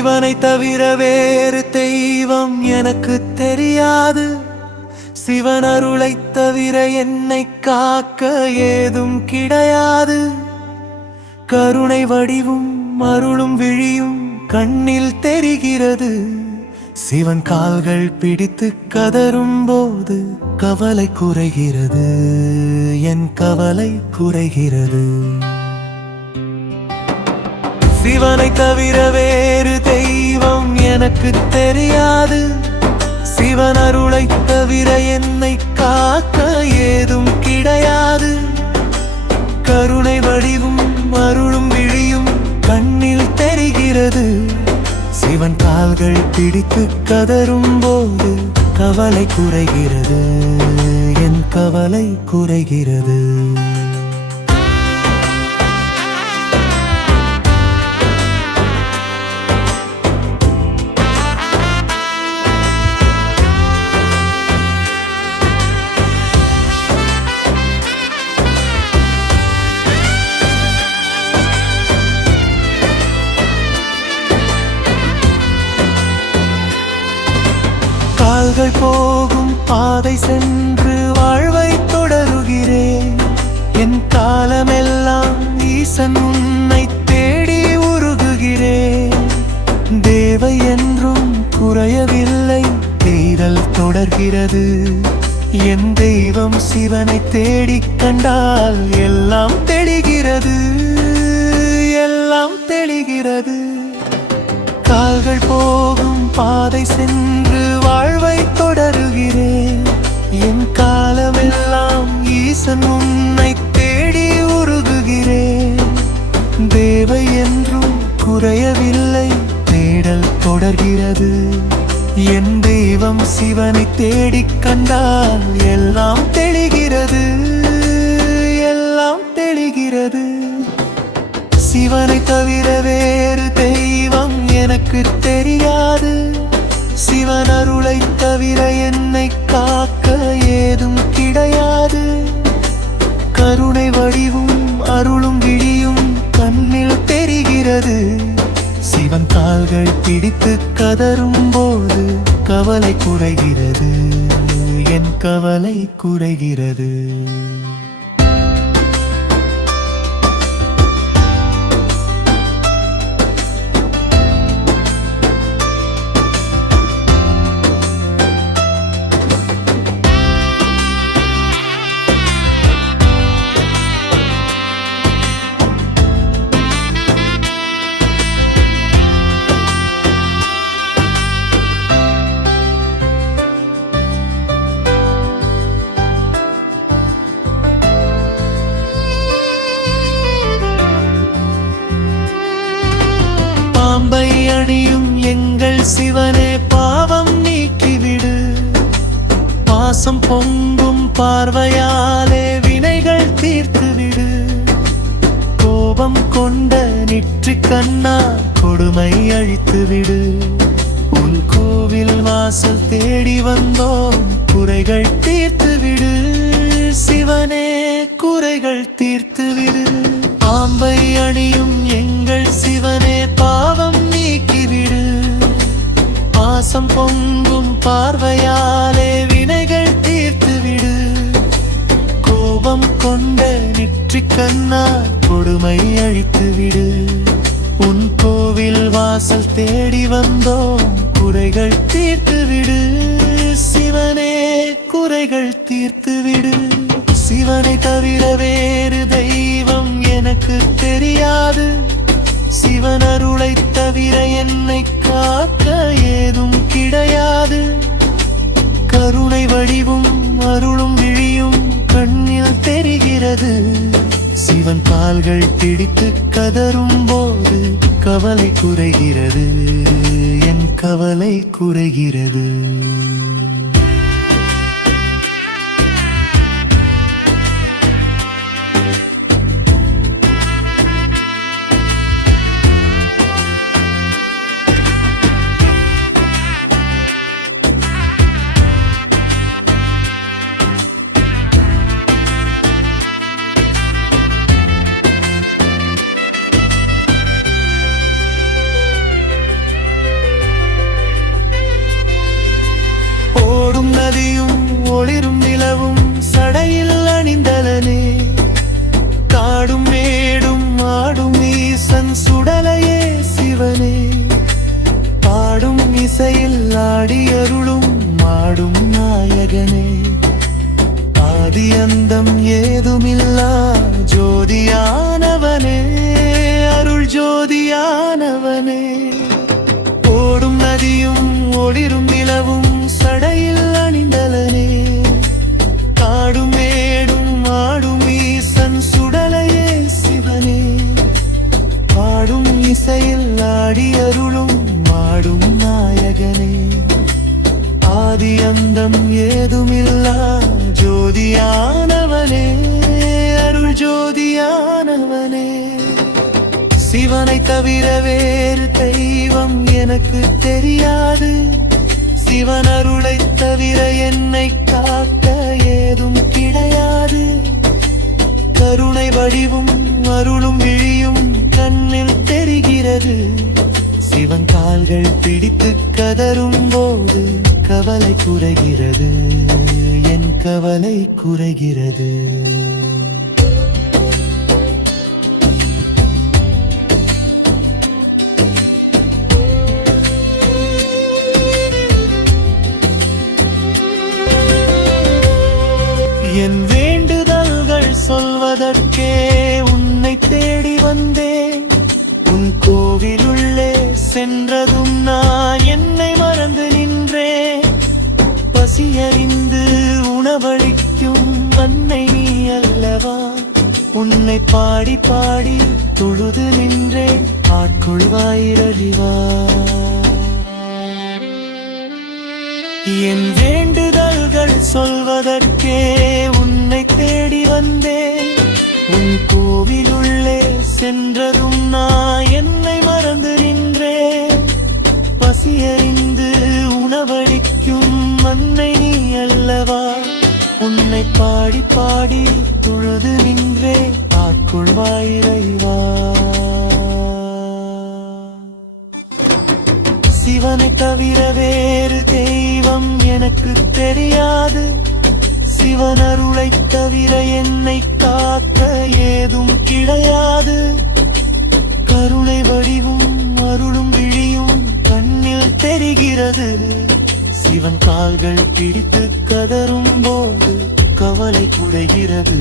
சிவனை தவிர வேறு தெய்வம் எனக்கு தெரியாது. சிவன் அருளை தவிர என்னை காக்க ஏதும் கிடையாது. கருணை வடிவும் அருளும் விழியும் கண்ணில் தெரிகிறது. சிவன் கால்கள் பிடித்து கதரும் போது கவலை குறைகிறது, என் கவலை குறைகிறது. சிவனை தவிர வேறு தெய்வம் எனக்கு தெரியாது. சிவன் அருளை தவிர என்னை காக்க ஏதும் கிடையாது. கருணை வடிவும் அருளும் விழியும் கண்ணில் தெரிகிறது. சிவன் கால்கள் பிடித்து கதரும் போது கவலை குறைகிறது, என் கவலை குறைகிறது. கால்கள் போகும் பாதை சென்று வாழ்வை தொடருகிறேன். என் காலமெல்லாம் ஈசன் உன்னை தேடி உருகுகிறேன். தேவை என்றும் குறையவில்லை, தேடல் தொடர்கிறது. என் தெய்வம் சிவனை தேடிக் கண்டால் எல்லாம் தெளிகிறது, எல்லாம் தெளிகிறது. கால்கள் போகும் பாதை சென்று வாழ்வை தொடருகிறேன். என் காலமெல்லாம் ஈசன் உன்னை தேடி உருகுகிறேன். தேவை என்றும் குறையவில்லை, தேடல் தொடர்கிறது. என் தெய்வம் சிவனை தேடிக் கண்டால் எல்லாம் தெளிகிறது, எல்லாம் தெளிகிறது. சிவனை தவிர வேறு தெய்வம் எனக்கு தெரியாது. சிவன் அருளை தவிர என்னை காக்க ஏதும் கிடையாது. கருணை வடிவும் அருளும் விழியும் கண்ணில் தெரிகிறது. சிவன் கால்கள் பிடித்து கதரும் போது கவலை குறைகிறது, என் கவலை குறைகிறது. பாம்பை அணியும் எங்கள் சிவனே பாவம் நீக்கிவிடு. பாசம் பொங்கும் பார்வையாலே வினைகள் தீர்த்துவிடு. கோபம் கொண்ட நெற்றிக் கண்ணா கொடுமை அழித்துவிடு. உன் கோவில் வாசல் தேடி வந்தோம், குறைகள் தீர்த்துவிடு. சிவனே குறைகள் தீர்த்துவிடு. பாம்பை அணியும் எங்கள் சிவனே பாவம் நீக்கிவிடு. பாசம் பொங்கும் பார்வையாலே வினைகள் தீர்த்துவிடு. கோபம் கொண்ட நெற்றிக் கண்ணா கொடுமை அழித்துவிடு. உன் கோவில் வாசல் தேடி வந்தோம், குறைகள் தீர்த்துவிடு. சிவனே குறைகள் தீர்த்துவிடு. சிவனை தவிர வேறு தெய்வம் எனக்கு தெரியாது. சிவன் அருளை தவிர என்னை காக்க ஏதும் கிடையாது. கருணை வடிவும் அருளும் விழியும் கண்ணில் தெரிகிறது. சிவன் கால்கள் பிடித்து கதரும் போது கவலை குறைகிறது, என் கவலை குறைகிறது. ஆதி அந்தம் ஏதுமில்லா ஜோதியானவனே, அருள் ஜோதியானவனே. ஓடும் நதியும் ஒளிரும் நிலவும் சடையில் அணிந்தலனே, காடும் மேடும் ஆடும் ஈசன் சுடலையே சிவனே. பாடும் இசையில் ஆடி அருளும் மாடும் நாயகனே, ஆதி அந்தம் ஏதுமில்லா ஜோதியானவனே, அருள் ஜோதியானவனே. சிவனை தவிர வேறு தெய்வம் எனக்கு தெரியாது, சிவன் அருளை தவிர என்னை காக்க ஏதும் கிடையாது. கருணை வடிவும் அருளும் விழியும் கண்ணில் தெரிகிறது, சிவன் கால்கள் பிடித்து கதரும் போது கவலை குறைகிறது, என் கவலை குறைகிறது. என் வேண்டுதல்கள் சொல்வதற்கே உன்னை தேடி வந்தேன். உன் கோவிலுள்ளே சென்றதும் நான் என்னை மறந்து நின்றேன். பசியறிந்து உணவளிக்கும் அன்னை நீ அல்லவா, உன்னை பாடி பாடி தொழுது நின்றேன், ஆட்கொள்வாயிரறிவா. என் வேண்டுதல்கள் சொல்வதற்கே உன்னை தேடி வந்தேன். உன் கோவிலுள்ளே சென்றதும் நான் என்னை மறந்து நின்றேன். பசியறிந்து உணவளிக்கும் அன்னை நீ அல்லவா, உன்னை பாடி பாடி தொழுது நின்றேன், ஆட்கொள்வாயிரைவா. சிவனை தவிர வேறு தெய்வம் எனக்கு தெரியாது, சிவன் அருளை தவிர என்னை காக்க ஏதும் கிடையாது. கருணை வடிவும் அருளும் விழியும் கண்ணில் தெரிகிறது, சிவன் கால்கள் பிடித்து கதரும் போது கவலை குறைகிறது,